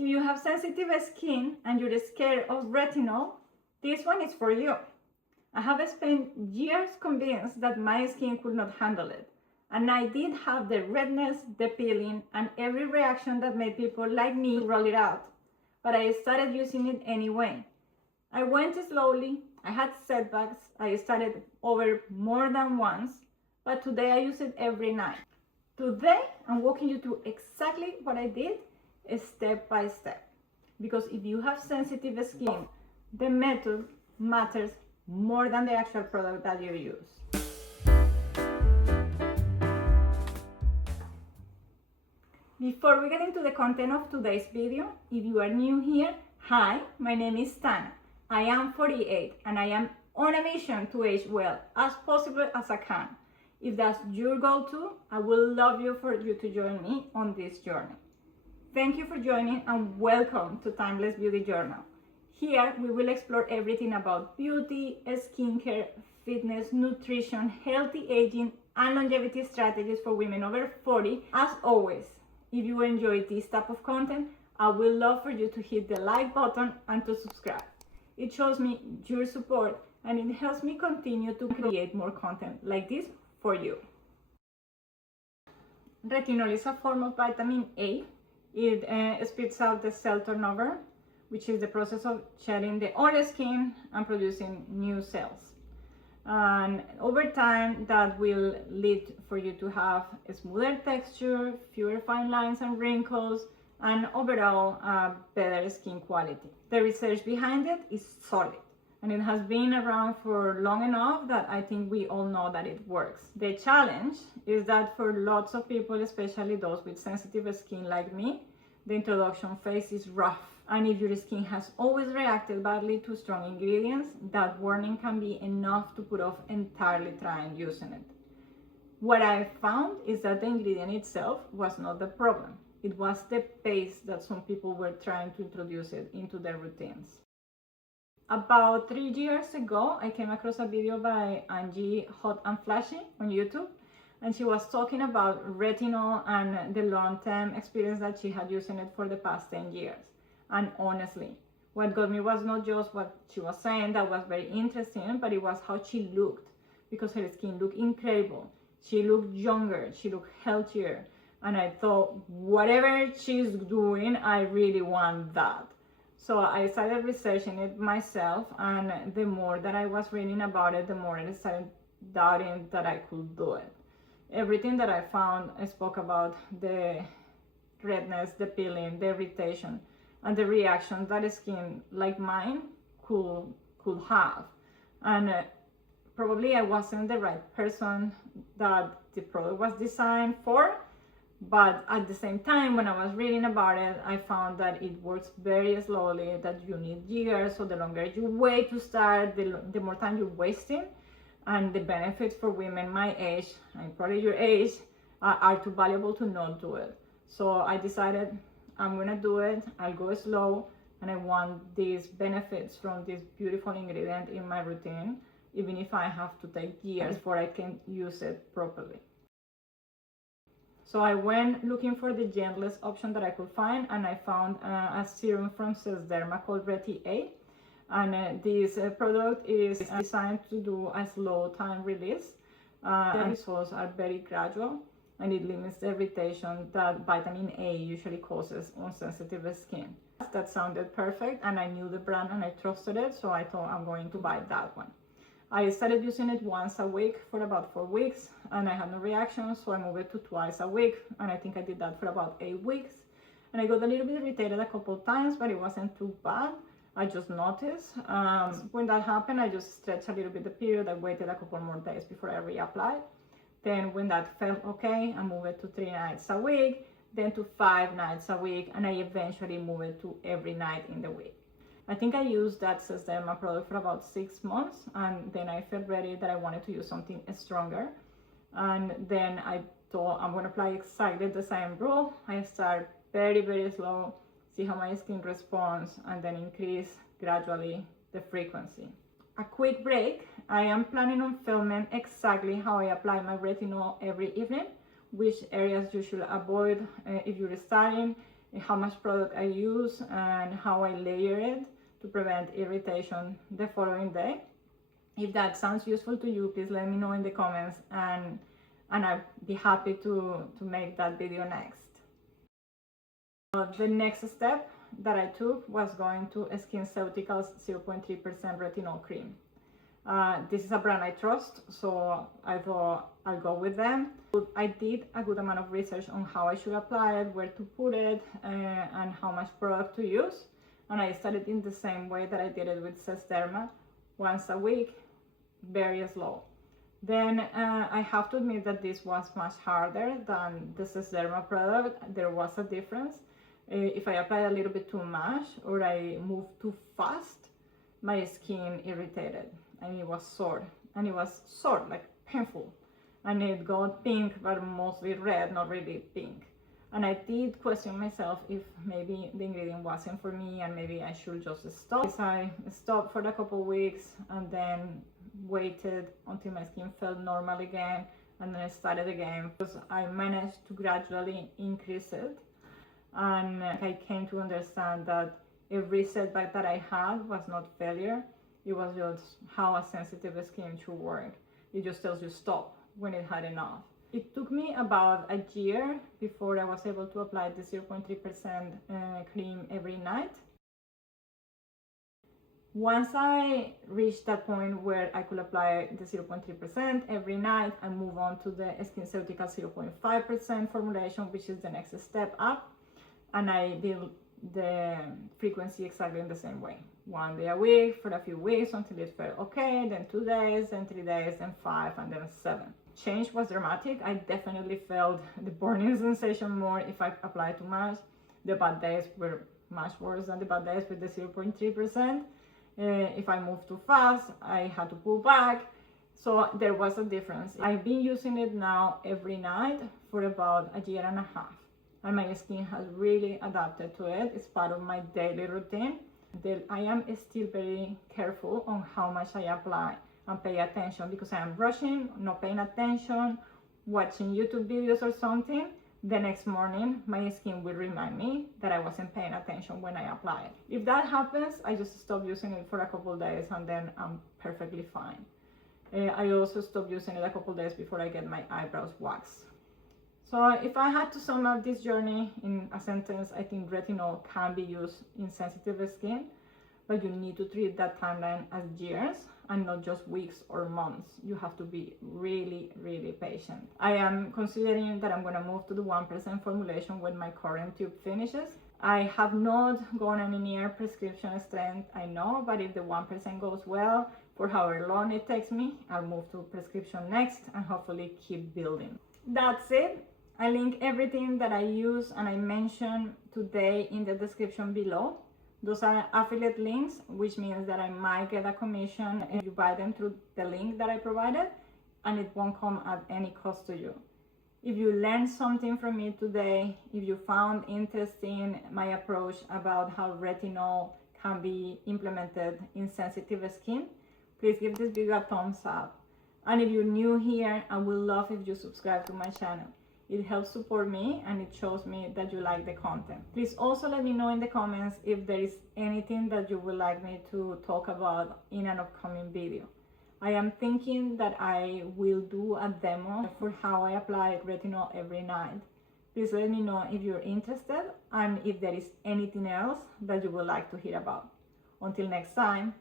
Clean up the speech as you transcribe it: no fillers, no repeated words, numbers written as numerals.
If you have sensitive skin and you're scared of retinol, this one is for you. I have spent years convinced that my skin could not handle it. And I did have the redness, the peeling, and every reaction that made people like me roll it out. But I started using it anyway. I went slowly, I had setbacks, I started over more than once, but today I use it every night. Today, I'm walking you through exactly what I did, step by step. Because if you have sensitive skin, the method matters more than the actual product that you use. Before we get into the content of today's video, if you are new here, hi, my name is Tana. I am 48 and I am on a mission to age well as possible as I can. If that's your goal too, I would love for you to join me on this journey. Thank you for joining and welcome to Timeless Beauty Journal. Here we will explore everything about beauty, skincare, fitness, nutrition, healthy aging, and longevity strategies for women over 40. As always, if you enjoy this type of content, I would love for you to hit the like button and to subscribe. It shows me your support and it helps me continue to create more content like this for you. Retinol is a form of vitamin A. It speeds up the cell turnover, which is the process of shedding the old skin and producing new cells. And over time, that will lead for you to have a smoother texture, fewer fine lines and wrinkles, and overall better skin quality. The research behind it is solid, and it has been around for long enough that I think we all know that it works. The challenge is that for lots of people, especially those with sensitive skin like me, the introduction phase is rough. And if your skin has always reacted badly to strong ingredients, that warning can be enough to put off entirely trying using it. What I found is that the ingredient itself was not the problem. It was the pace that some people were trying to introduce it into their routines. About 3 years ago, I came across a video by Angie Hot and Flashy on YouTube, and she was talking about retinol and the long-term experience that she had using it for the past 10 years. And honestly, what got me was not just what she was saying, that was very interesting, but it was how she looked, because her skin looked incredible. She looked younger, she looked healthier, and I thought, whatever she's doing, I really want that. So I started researching it myself, and the more that I was reading about it, the more I started doubting that I could do it. Everything that I found spoke about the redness, the peeling, the irritation, and the reaction that skin like mine could have. And probably I wasn't the right person that the product was designed for, but at the same time, when I was reading about it, I found that it works very slowly, that you need years, so the longer you wait to start, the more time you're wasting, and the benefits for women my age, and probably your age, are too valuable to not do it. So I decided I'm gonna do it, I'll go slow, and I want these benefits from this beautiful ingredient in my routine, even if I have to take years before I can use it properly. So I went looking for the gentlest option that I could find, and I found a serum from Derma called Retinol. And this product is designed to do a slow time release. The results are very gradual, and it limits the irritation that vitamin A usually causes on sensitive skin. That sounded perfect, and I knew the brand and I trusted it, so I thought I'm going to buy that one. I started using it once a week for about 4 weeks, and I had no reaction, so I moved it to twice a week, and I think I did that for about 8 weeks. And I got a little bit irritated a couple of times, but it wasn't too bad. I just noticed. When that happened, I just stretched a little bit the period. I waited a couple more days before I reapplied. Then when that felt okay, I moved it to 3 nights a week, then to 5 nights a week, and I eventually moved it to every night in the week. I think I used that Derma product for about 6 months, and then I felt ready that I wanted to use something stronger. And then I thought I'm going to apply exactly the same rule. I start very, very slow, see how my skin responds, and then increase gradually the frequency. A quick break. I am planning on filming exactly how I apply my retinol every evening, which areas you should avoid if you're starting, how much product I use, and how I layer it to prevent irritation the following day. If that sounds useful to you, please let me know in the comments, and I'd be happy to make that video next. The next step that I took was going to SkinCeuticals 0.3% retinol cream. This is a brand I trust, so I thought I'll go with them. I did a good amount of research on how I should apply it, where to put it, and how much product to use. And I started in the same way that I did it with Sesderma, once a week, very slow. Then I have to admit that this was much harder than the Sesderma product. There was a difference. If I applied a little bit too much or I moved too fast, my skin irritated and it was sore. And it was sore, like painful. And it got pink, but mostly red, not really pink. And I did question myself if maybe the ingredient wasn't for me and maybe I should just stop. So I stopped for a couple weeks and then waited until my skin felt normal again, and then I started again because I managed to gradually increase it. And I came to understand that every setback that I had was not failure, it was just how a sensitive skin should work. It just tells you stop when it had enough. It took me about a year before I was able to apply the 0.3% cream every night. Once I reached that point where I could apply the 0.3% every night, I move on to the SkinCeuticals 0.5% formulation, which is the next step up. And I did the frequency exactly in the same way. 1 day a week for a few weeks until it felt okay, then 2 days, then 3 days, then 5, and then 7. Change was dramatic. I definitely felt the burning sensation more if I applied too much. The bad days were much worse than the bad days with the 0.3%. If I moved too fast, I had to pull back. So there was a difference. I've been using it now every night for about a year and a half. And my skin has really adapted to it. It's part of my daily routine. I am still very careful on how much I apply and pay attention, because I am rushing, not paying attention, watching YouTube videos or something. The next morning, my skin will remind me that I wasn't paying attention when I apply it. If that happens, I just stop using it for a couple days and then I'm perfectly fine. I also stop using it a couple days before I get my eyebrows waxed. So if I had to sum up this journey in a sentence, I think retinol can be used in sensitive skin, but you need to treat that timeline as years and not just weeks or months. You have to be really, really patient. I am considering that I'm gonna move to the 1% formulation when my current tube finishes. I have not gone any near prescription strength, I know, but if the 1% goes well, for however long it takes me, I'll move to prescription next and hopefully keep building. That's it. I link everything that I use and I mention today in the description below. Those are affiliate links, which means that I might get a commission if you buy them through the link that I provided, and it won't come at any cost to you. If you learned something from me today, if you found interesting my approach about how retinol can be implemented in sensitive skin, please give this video a thumbs up. And if you're new here, I would love if you subscribe to my channel. It helps support me and it shows me that you like the content. Please also let me know in the comments if there is anything that you would like me to talk about in an upcoming video. I am thinking that I will do a demo for how I apply retinol every night. Please let me know if you're interested and if there is anything else that you would like to hear about. Until next time.